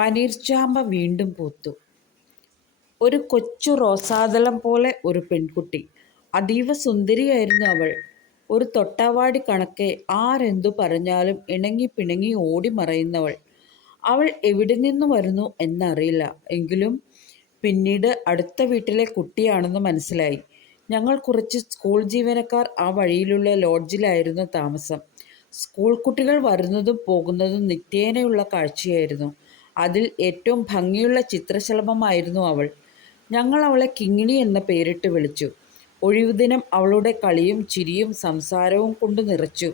പനീർച്ചാമ്പ വീണ്ടും പൂത്തു. ഒരു കൊച്ചു റോസാദളം പോലെ ഒരു പെൺകുട്ടി. അതീവ സുന്ദരിയായിരുന്നു അവൾ. ഒരു തൊട്ടാവാടി കണക്കെ ആരെന്തു പറഞ്ഞാലും ഇണങ്ങി പിണങ്ങി ഓടി മറയുന്നവൾ. അവൾ എവിടെ നിന്ന് വരുന്നു എന്നറിയില്ല. എങ്കിലും പിന്നീട് അടുത്ത വീട്ടിലെ കുട്ടിയാണെന്ന് മനസ്സിലായി. ഞങ്ങൾ കുറച്ച് സ്കൂൾ ജീവനക്കാർ ആ വഴിയിലുള്ള ലോഡ്ജിലായിരുന്നു താമസം. സ്കൂൾ കുട്ടികൾ വരുന്നതും പോകുന്നതും നിത്യേനയുള്ള കാഴ്ചയായിരുന്നു. അതിൽ ഏറ്റവും ഭംഗിയുള്ള ചിത്രശലഭമായിരുന്നു അവൾ. ഞങ്ങൾ അവളെ കിങ്ങിണി എന്ന പേരിട്ട് വിളിച്ചു. ഒഴിവുദിനം അവളുടെ കളിയും ചിരിയും സംസാരവും കൊണ്ട് നിറച്ചു.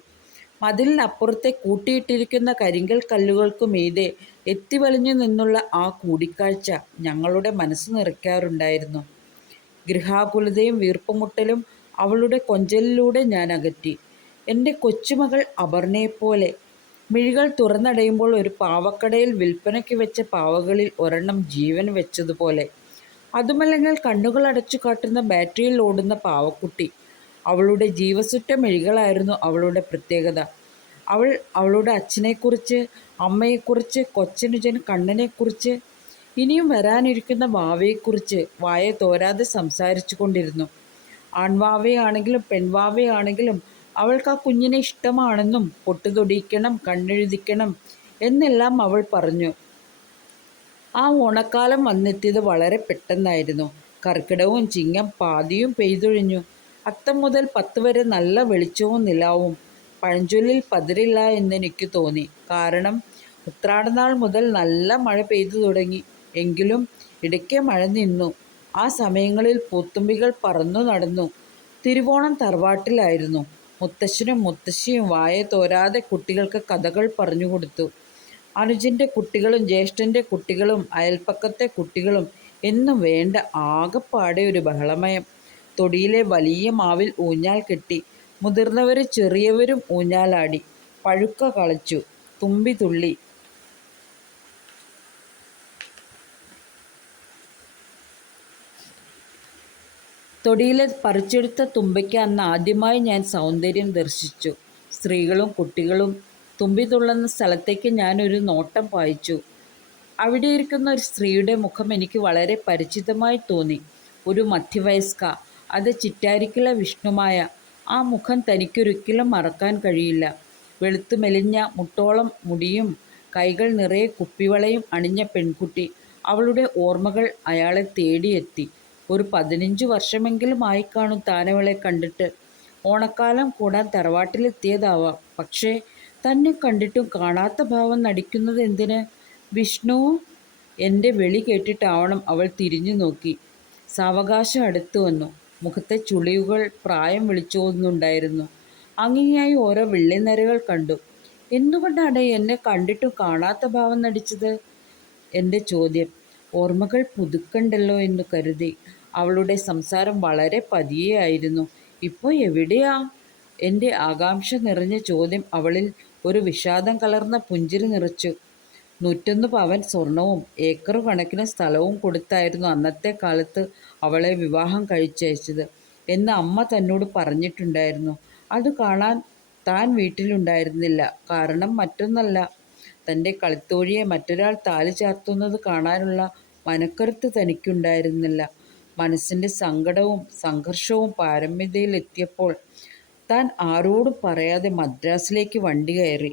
മതിലിനപ്പുറത്തെ കൂട്ടിയിട്ടിരിക്കുന്ന കരിങ്കൽ കല്ലുകൾക്കു മീതെ എത്തിവലിഞ്ഞു നിന്നുള്ള ആ കൂടിക്കാഴ്ച ഞങ്ങളുടെ മനസ്സ് നിറയ്ക്കാറുണ്ടായിരുന്നു. ഗൃഹാകുലതയും വീർപ്പുമുട്ടലും അവളുടെ കൊഞ്ചലിലൂടെ ഞാൻ അകറ്റി. എന്റെ കൊച്ചുമകൾ അപർണയെപ്പോലെ മിഴികൾ തുറന്നടയുമ്പോൾ ഒരു പാവക്കടയിൽ വിൽപ്പനയ്ക്ക് വെച്ച പാവകളിൽ ഒരെണ്ണം ജീവൻ വെച്ചതുപോലെ. അതുമല്ലെങ്കിൽ കണ്ണുകൾ അടച്ചു കാട്ടുന്ന ബാറ്ററിയിൽ ഓടുന്ന പാവക്കുട്ടി. അവളുടെ ജീവസുറ്റ മിഴികളായിരുന്നു അവളുടെ പ്രത്യേകത. അവൾ അവളുടെ അച്ഛനെക്കുറിച്ച് അമ്മയെക്കുറിച്ച് കൊച്ചനുജൻ കണ്ണനെക്കുറിച്ച് ഇനിയും വരാനിരിക്കുന്ന വാവയെക്കുറിച്ച് വായ തോരാതെ സംസാരിച്ചു കൊണ്ടിരുന്നു ആൺവാവയാണെങ്കിലും പെൺവാവയാണെങ്കിലും അവൾക്ക് ആ കുഞ്ഞിനെ ഇഷ്ടമാണെന്നും പൊട്ടുതൊടിയിക്കണം കണ്ണെഴുതിക്കണം എന്നെല്ലാം അവൾ പറഞ്ഞു. ആ ഓണക്കാലം വന്നെത്തിയത് വളരെ പെട്ടെന്നായിരുന്നു. കർക്കിടവും ചിങ്ങം പാതിയും പെയ്തൊഴിഞ്ഞു. അത്തം മുതൽ പത്ത് വരെ നല്ല വെളിച്ചവും നിലാവും. പഴഞ്ചൊല്ലിൽ പതിരില്ല എന്നെനിക്ക് തോന്നി. കാരണം ഉത്രാടനാൾ മുതൽ നല്ല മഴ പെയ്തു തുടങ്ങി. എങ്കിലും ഇടയ്ക്ക് മഴ നിന്നു. ആ സമയങ്ങളിൽ പൂത്തുമ്പികൾ പറന്നു നടന്നു. തിരുവോണം തറവാട്ടിലായിരുന്നു. മുത്തശ്ശനും മുത്തശ്ശിയും വായ തോരാതെ കുട്ടികൾക്ക് കഥകൾ പറഞ്ഞു കൊടുത്തു. അനുജന്റെ കുട്ടികളും ജ്യേഷ്ഠന്റെ കുട്ടികളും അയൽപ്പക്കത്തെ കുട്ടികളും എന്നും വേണ്ട ആകെപ്പാടെ ഒരു ബഹളമയം. തൊടിയിലെ വലിയ മാവിൽ ഊഞ്ഞാൽ കെട്ടി. മുതിർന്നവരും ചെറിയവരും ഊഞ്ഞാലാടി. പഴുക്ക കളച്ചു. തുമ്പി തുള്ളി. തൊടിയിലെ പറിച്ചെടുത്ത തുമ്പയ്ക്ക് അന്ന് ആദ്യമായി ഞാൻ സൗന്ദര്യം ദർശിച്ചു. സ്ത്രീകളും കുട്ടികളും തുമ്പി തുള്ളുന്ന സ്ഥലത്തേക്ക് ഞാനൊരു നോട്ടം പായിച്ചു. അവിടെ ഇരിക്കുന്ന ഒരു സ്ത്രീയുടെ മുഖം എനിക്ക് വളരെ പരിചിതമായി തോന്നി. ഒരു മധ്യവയസ്ക അത് ചിറ്റാരിക്കിലെ വിഷ്ണുമായ. ആ മുഖം തനിക്കൊരിക്കലും മറക്കാൻ കഴിയില്ല. വെളുത്തു മെലിഞ്ഞ മുട്ടോളം മുടിയും കൈകൾ നിറയെ കുപ്പിവളയും അണിഞ്ഞ പെൺകുട്ടി അവളുടെ ഓർമ്മകൾ അയാളെ തേടിയെത്തി. ഒരു പതിനഞ്ച് വർഷമെങ്കിലും ആയിക്കാണും താനവളെ കണ്ടിട്ട്. ഓണക്കാലം കൂടാൻ തറവാട്ടിലെത്തിയതാവാം. പക്ഷേ തന്നെ കണ്ടിട്ടും കാണാത്ത ഭാവം നടിക്കുന്നത് എന്തിന്? വിഷ്ണു എന്റെ വെളി കേട്ടിട്ടാവണം അവൾ തിരിഞ്ഞു നോക്കി. സാവകാശം അടുത്തു വന്നു. മുഖത്തെ ചുളിവുകൾ പ്രായം വിളിച്ചോന്നുണ്ടായിരുന്നു. അങ്ങിങ്ങായി ഓരോ വെള്ളിനരകൾ കണ്ടു. എന്തുകൊണ്ടാണ് എന്നെ കണ്ടിട്ടും കാണാത്ത ഭാവം നടിച്ചത്? എന്റെ ചോദ്യം. ഓർമ്മകൾ പുതുക്കണ്ടല്ലോ എന്ന് കരുതി. അവളുടെ സംസാരം വളരെ പതിയെ ആയിരുന്നു. ഇപ്പോൾ എവിടെയാ? എന്റെ ആകാംക്ഷ നിറഞ്ഞ ചോദ്യം അവളിൽ ഒരു വിഷാദം കലർന്ന പുഞ്ചിരി നിറച്ചു. നൂറ്റൊന്ന് പവൻ സ്വർണവും ഏക്കർ കണക്കിന് സ്ഥലവും കൊടുത്തായിരുന്നു അന്നത്തെ കാലത്ത് അവളെ വിവാഹം കഴിച്ചയച്ചത്. എന്ന് അമ്മ തന്നോട് പറഞ്ഞിട്ടുണ്ടായിരുന്നു. അത് കാണാൻ താൻ വീട്ടിലുണ്ടായിരുന്നില്ല. കാരണം മറ്റൊന്നല്ല. തന്റെ കളിത്തോഴിയെ മറ്റൊരാൾ താലി ചാർത്തുന്നത് കാണാനുള്ള മനക്കരുത്ത് തനിക്കുണ്ടായിരുന്നില്ല. മനസ്സിന്റെ സങ്കടവും സംഘർഷവും പാരമ്യതയിലെത്തിയപ്പോൾ താൻ ആരോടും പറയാതെ മദ്രാസിലേക്ക് വണ്ടി കയറി.